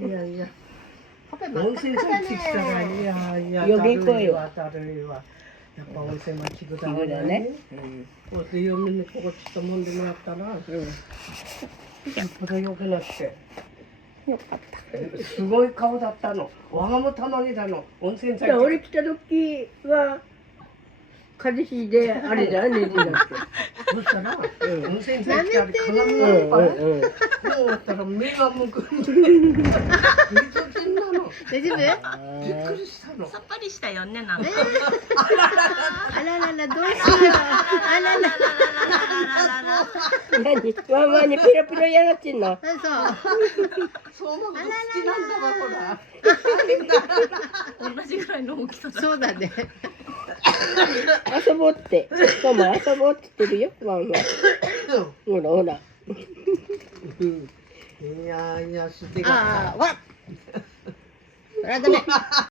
やいや。ほっぺ真っ温泉赤っかだ地来たら、ね。いやいや、よぎこいわだるいわ、だるいわ。やっぱ温泉は地区だわ地区だね。こうやって嫁にここちょっと揉んでもらったら、よっぽど良くなって。よかった。すごい顔だったの。わがもたまげだの。温泉じゃあ俺来た時は彼氏であれだねじだって。そしたら、温泉やめてね鏡があるから、もうやったら目が向くんで。水金なの。大丈夫？びっくりしたの。さっぱりしたよね、なんか。あらららどうしよう。あららら何ワンワンにピロピロやらってんの？そう。そう思うと好きなんだわ、ほら。同じぐらいの大きさだ。そうだね。遊ぼうって。ママ遊ぼうって言ってるよ、ワンワン。ほらほら。いやいや、素敵だ。ああ、わっ。それはダメ。